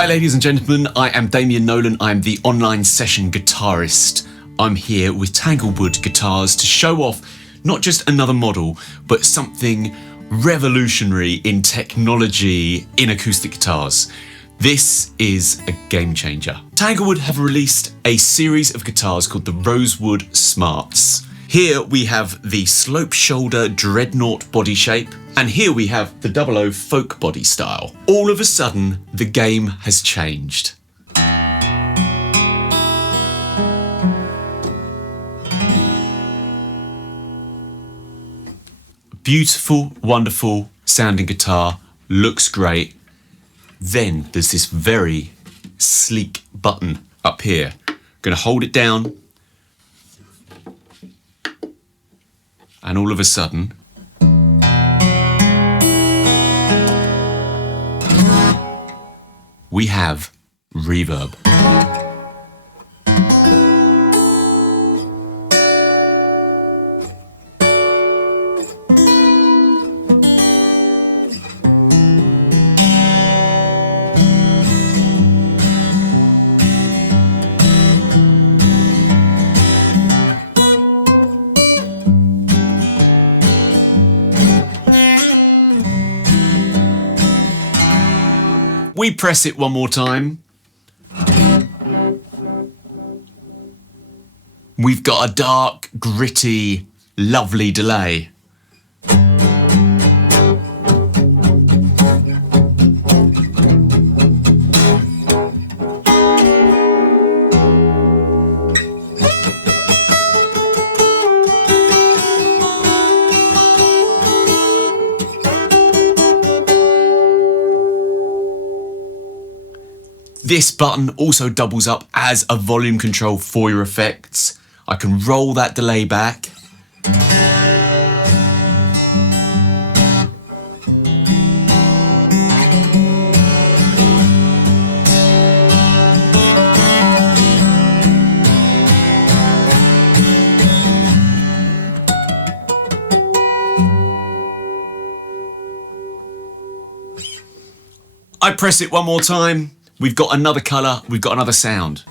Hi ladies and gentlemen, I am Damien Nolan. I am the online session guitarist. I'm here with Tanglewood guitars to show off not just another model, but something revolutionary in technology in acoustic guitars. This is a game changer. Tanglewood have released a series of guitars called the Rosewood Smarts. Here we have the slope shoulder Dreadnought body shape, and here we have the 00 folk body style. All of a sudden, the game has changed. Beautiful, wonderful sounding guitar, looks great. Then there's this very sleek button up here. I'm gonna hold it down, and all of a sudden, we have reverb. We press it one more time. We've got a dark, gritty, lovely delay. This button also doubles up as a volume control for your effects. I can roll that delay back. I press it one more time. We've got another colour, we've got another sound.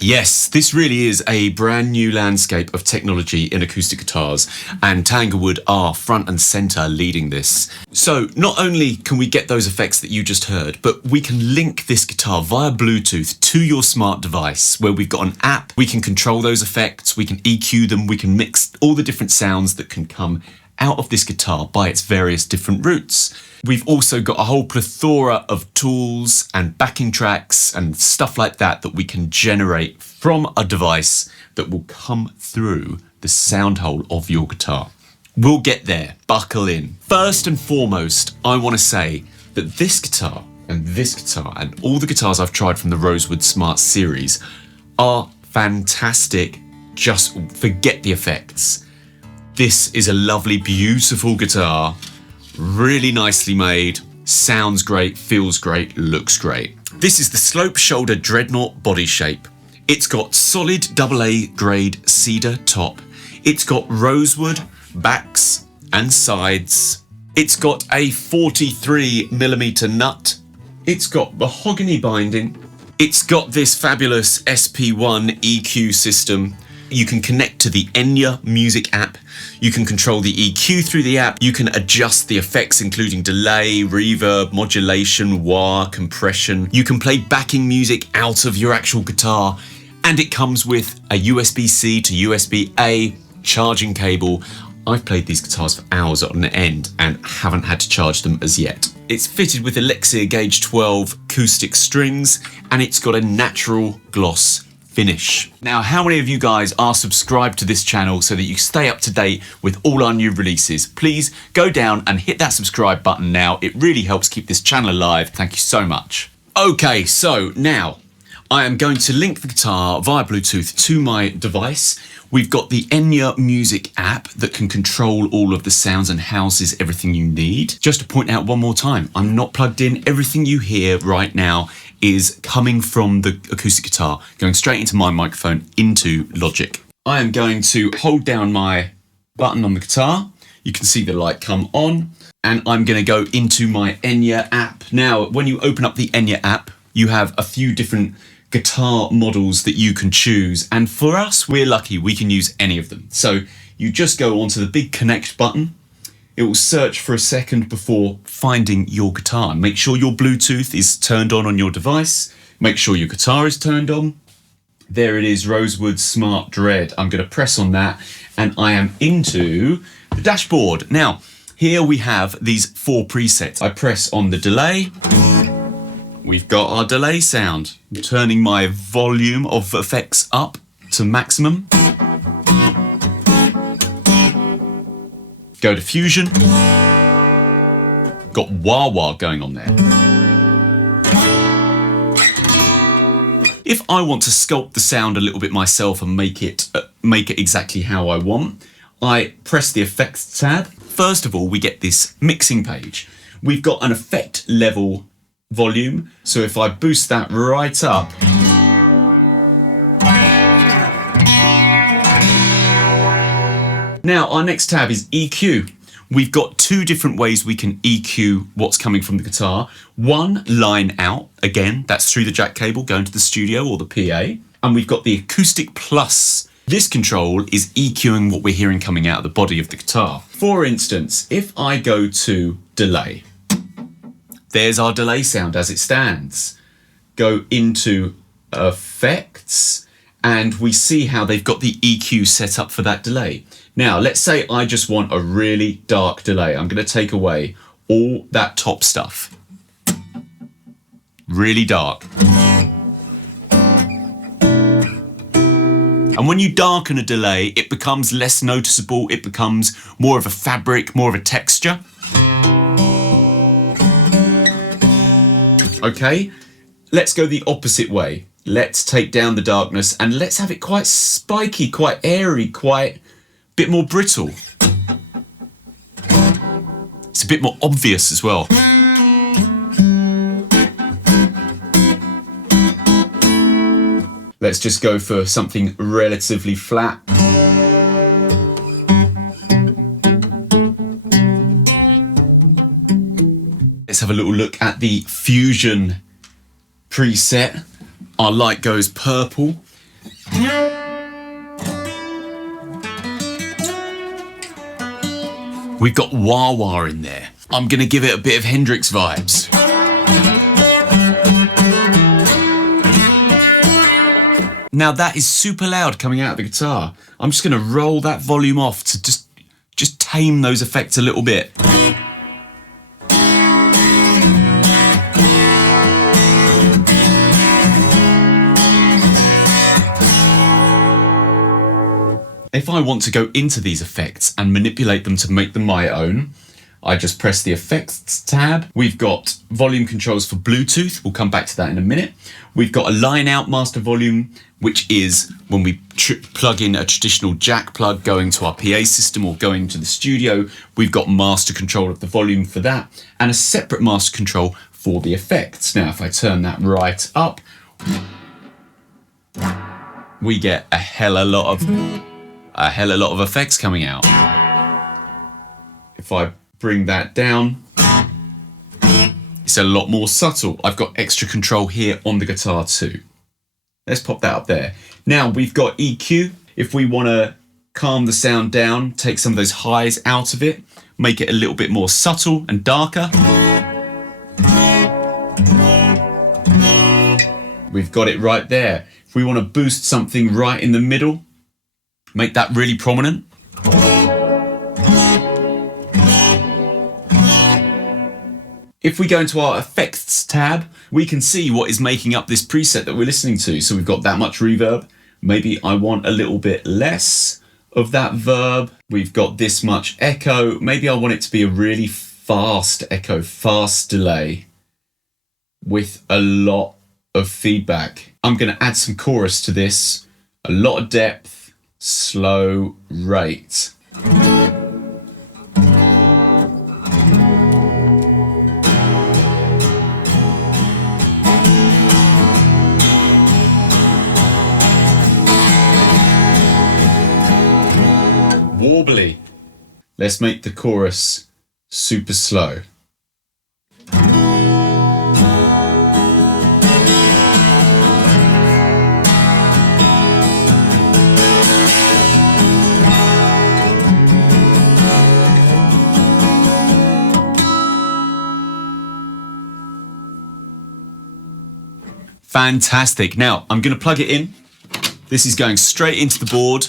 Yes, this really is a brand new landscape of technology in acoustic guitars, and Tanglewood are front and centre leading this. So not only can we get those effects that you just heard, but we can link this guitar via Bluetooth to your smart device, where we've got an app. We can control those effects, we can EQ them, we can mix all the different sounds that can come out of this guitar by its various different routes. We've also got a whole plethora of tools and backing tracks and stuff like that that we can generate from a device that will come through the sound hole of your guitar. We'll get there, buckle in. First and foremost, I want to say that this guitar and all the guitars I've tried from the Rosewood Smart series are fantastic. Just forget the effects. This is a lovely, beautiful guitar, really nicely made, sounds great, feels great, looks great. This is the slope shoulder Dreadnought body shape. It's got solid AA grade cedar top. It's got rosewood backs and sides. It's got a 43mm nut. It's got mahogany binding. It's got this fabulous SP1 EQ system. You can connect to the Enya music app. You can control the EQ through the app. You can adjust the effects, including delay, reverb, modulation, wah, compression. You can play backing music out of your actual guitar. And it comes with a USB-C to USB-A charging cable. I've played these guitars for hours on end and haven't had to charge them as yet. It's fitted with Elixir Gauge 12 acoustic strings, and it's got a natural gloss finish. Now, how many of you guys are subscribed to this channel so that you stay up to date with all our new releases? Please go down and hit that subscribe button now. It really helps keep this channel alive. Thank you so much. Okay, so now I am going to link the guitar via Bluetooth to my device. We've got the Enya Music app that can control all of the sounds and houses everything you need. Just to point out one more time, I'm not plugged in. Everything you hear right now is coming from the acoustic guitar, going straight into my microphone into Logic. I am going to hold down my button on the guitar. You can see the light come on, and I'm going to go into my Enya app. Now, when you open up the Enya app, you have a few different guitar models that you can choose. And for us, we're lucky, we can use any of them. So you just go onto the big connect button. It will search for a second before finding your guitar. Make sure your Bluetooth is turned on your device. Make sure your guitar is turned on. There it is, Rosewood Smart Dread. I'm going to press on that and I am into the dashboard. Now, here we have these 4 presets. I press on the delay. We've got our delay sound. I'm turning my volume of effects up to maximum. Go to Fusion. Got wah-wah going on there. If I want to sculpt the sound a little bit myself and make it exactly how I want, I press the Effects tab. First of all, we get this mixing page. We've got an effect level volume, so if I boost that right up, now our next tab is EQ. We've got 2 different ways we can EQ what's coming from the guitar. One, line out, again, that's through the jack cable going to the studio or the PA. And we've got the Acoustic Plus. This control is EQing what we're hearing coming out of the body of the guitar. For instance, if I go to delay, there's our delay sound as it stands. Go into effects and we see how they've got the EQ set up for that delay. Now, let's say I just want a really dark delay. I'm going to take away all that top stuff. Really dark. And when you darken a delay, it becomes less noticeable. It becomes more of a fabric, more of a texture. Okay, let's go the opposite way. Let's take down the darkness and let's have it quite spiky, quite airy, quite a bit more brittle. It's a bit more obvious as well. Let's just go for something relatively flat. Let's have a little look at the Fusion preset. Our light goes purple. We've got wah-wah in there. I'm gonna give it a bit of Hendrix vibes. Now that is super loud coming out of the guitar. I'm just gonna roll that volume off to just tame those effects a little bit. If I want to go into these effects and manipulate them to make them my own, I just press the Effects tab. We've got volume controls for Bluetooth. We'll come back to that in a minute. We've got a line out master volume, which is when we plug in a traditional jack plug going to our PA system or going to the studio. We've got master control of the volume for that and a separate master control for the effects. Now, if I turn that right up, we get a hell of a lot of effects coming out. If I bring that down, it's a lot more subtle. I've got extra control here on the guitar too. Let's pop that up there. Now we've got EQ. If we want to calm the sound down, take some of those highs out of it, make it a little bit more subtle and darker. We've got it right there. If we want to boost something right in the middle, make that really prominent. If we go into our Effects tab, we can see what is making up this preset that we're listening to. So we've got that much reverb. Maybe I want a little bit less of that verb. We've got this much echo. Maybe I want it to be a really fast echo, fast delay with a lot of feedback. I'm going to add some chorus to this, a lot of depth, slow rate. warbly. Let's make the chorus super slow. Fantastic. Now, I'm going to plug it in. This is going straight into the board.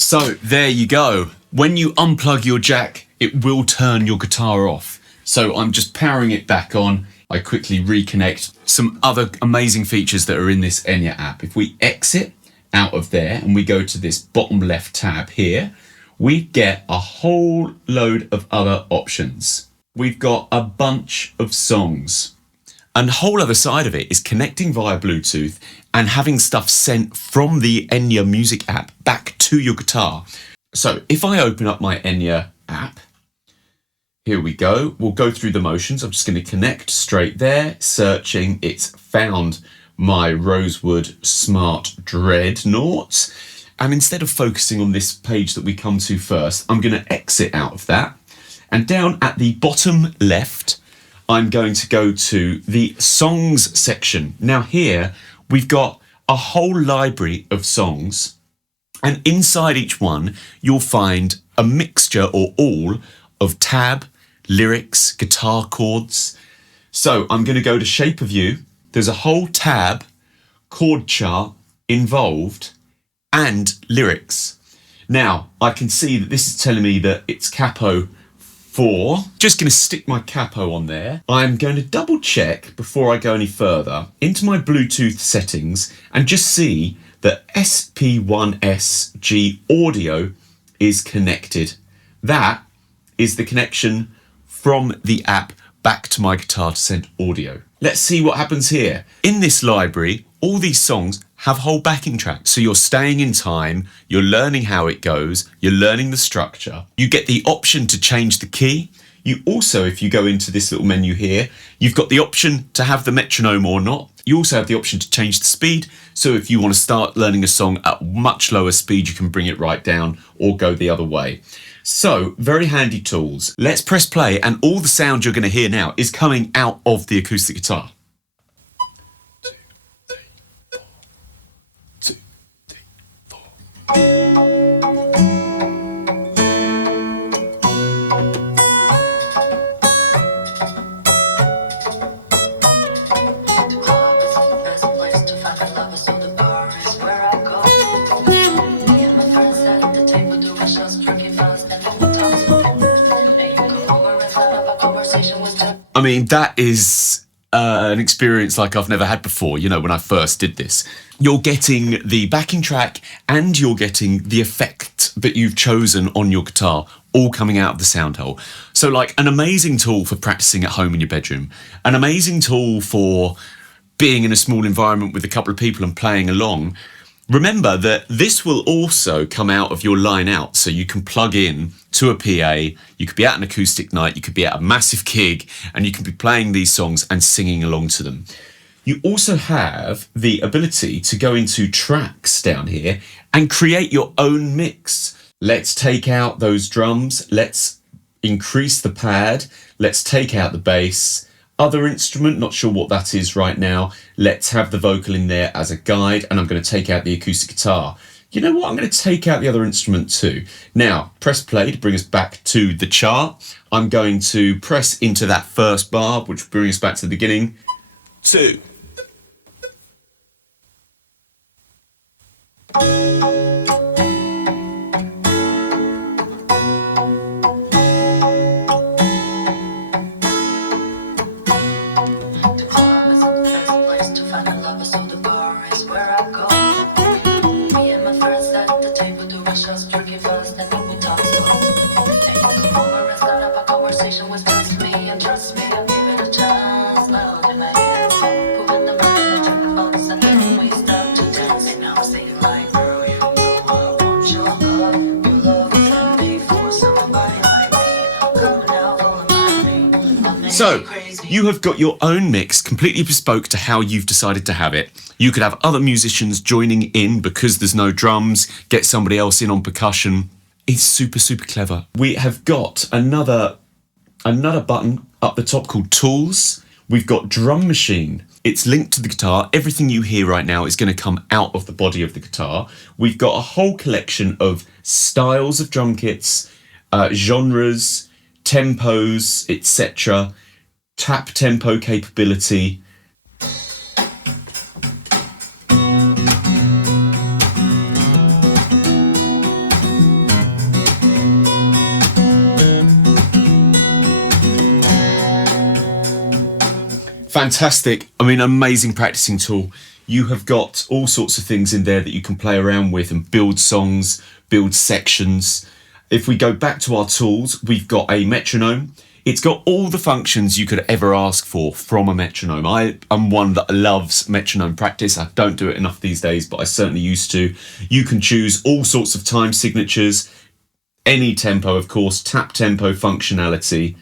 So there you go. When you unplug your jack, it will turn your guitar off. So I'm just powering it back on. I quickly reconnect. Some other amazing features that are in this Enya app. If we exit out of there and we go to this bottom left tab here, we get a whole load of other options. We've got a bunch of songs. And the whole other side of it is connecting via Bluetooth and having stuff sent from the Enya music app back to your guitar. So if I open up my Enya app, here we go. We'll go through the motions. I'm just going to connect straight there, searching. It's found my Rosewood Smart Dreadnought. And instead of focusing on this page that we come to first, I'm going to exit out of that. And down at the bottom left, I'm going to go to the songs section. Now here, we've got a whole library of songs, and inside each one, you'll find a mixture or all of tab, lyrics, guitar chords. So I'm going to go to Shape of You. There's a whole tab, chord chart involved, and lyrics. Now, I can see that this is telling me that it's capo 4. Just going to stick my capo on there. I'm going to double check before I go any further into my Bluetooth settings and just see that SP1SG audio is connected. That is the connection from the app back to my guitar to send audio. Let's see what happens here. In this library, all these songs have whole backing tracks. So you're staying in time, you're learning how it goes, you're learning the structure. You get the option to change the key. You also, if you go into this little menu here, you've got the option to have the metronome or not. You also have the option to change the speed. So if you want to start learning a song at much lower speed, you can bring it right down or go the other way. So, very handy tools. Let's press play, and all the sound you're going to hear now is coming out of the acoustic guitar. 2, 3, 4. 2, 3, 4. I mean, that is an experience like I've never had before, you know, when I first did this. You're getting the backing track and you're getting the effect that you've chosen on your guitar all coming out of the sound hole. So like an amazing tool for practicing at home in your bedroom, an amazing tool for being in a small environment with a couple of people and playing along. Remember that this will also come out of your line out, so you can plug in to a PA, you could be at an acoustic night, you could be at a massive gig, and you can be playing these songs and singing along to them. You also have the ability to go into tracks down here and create your own mix. Let's take out those drums, let's increase the pad, let's take out the bass. Other instrument, not sure what that is right now. Let's have the vocal in there as a guide, and I'm going to take out the acoustic guitar. You know what? I'm going to take out the other instrument too. Now, press play to bring us back to the chart. I'm going to press into that first bar, which will bring us back to the beginning. 2. So, you have got your own mix, completely bespoke to how you've decided to have it. You could have other musicians joining in because there's no drums, get somebody else in on percussion. It's super, super clever. We have got another button up the top called Tools. We've got Drum Machine. It's linked to the guitar. Everything you hear right now is going to come out of the body of the guitar. We've got a whole collection of styles of drum kits, genres, tempos, etc. Tap tempo capability. Fantastic. I mean, amazing practicing tool. You have got all sorts of things in there that you can play around with and build songs, build sections. If we go back to our tools, we've got a metronome. It's got all the functions you could ever ask for from a metronome. I am one that loves metronome practice. I don't do it enough these days, but I certainly used to. You can choose all sorts of time signatures, any tempo, of course, tap tempo functionality.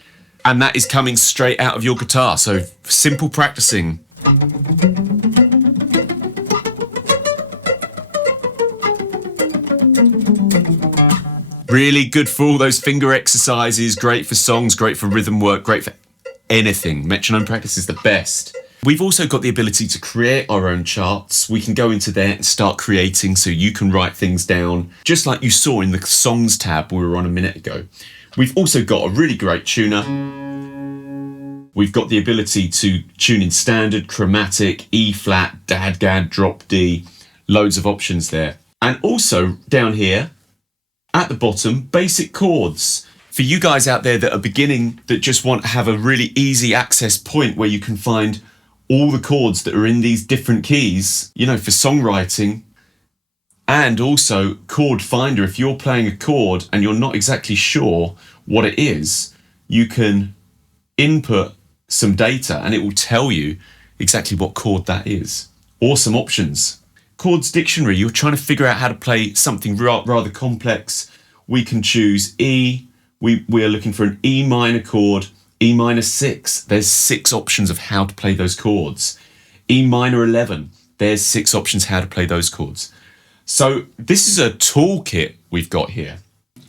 And that is coming straight out of your guitar. So simple practicing. Really good for all those finger exercises, great for songs, great for rhythm work, great for anything. Metronome practice is the best. We've also got the ability to create our own charts. We can go into there and start creating so you can write things down, just like you saw in the songs tab we were on a minute ago. We've also got a really great tuner. We've got the ability to tune in standard, chromatic, E flat, dad, drop D, loads of options there. And also down here at the bottom, basic chords. For you guys out there that are beginning, that just want to have a really easy access point where you can find all the chords that are in these different keys, you know, for songwriting. And also chord finder, if you're playing a chord and you're not exactly sure what it is, you can input some data and it will tell you exactly what chord that is. Awesome options. Chords dictionary, you're trying to figure out how to play something rather complex. We can choose E. We are looking for an E minor chord, E minor 6. There's 6 options of how to play those chords. E minor 11. There's 6 options how to play those chords. So this is a toolkit we've got here.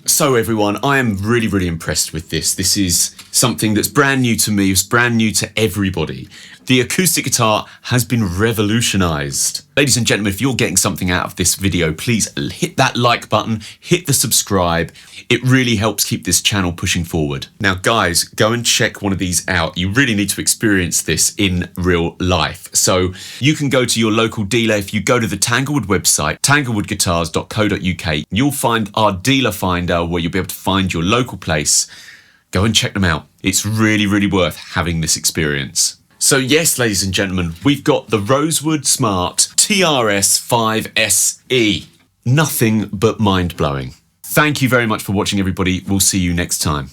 So everyone, I am really, really impressed with this. This is something that's brand new to me. It's brand new to everybody. The acoustic guitar has been revolutionized. Ladies and gentlemen, if you're getting something out of this video, please hit that like button, hit the subscribe. It really helps keep this channel pushing forward. Now guys, go and check one of these out. You really need to experience this in real life. So you can go to your local dealer. If you go to the Tanglewood website, tanglewoodguitars.co.uk, you'll find our dealer finder where you'll be able to find your local place. Go and check them out. It's really, really worth having this experience. So yes, ladies and gentlemen, we've got the Rosewood Smart TRS5SE. Nothing but mind-blowing. Thank you very much for watching, everybody. We'll see you next time.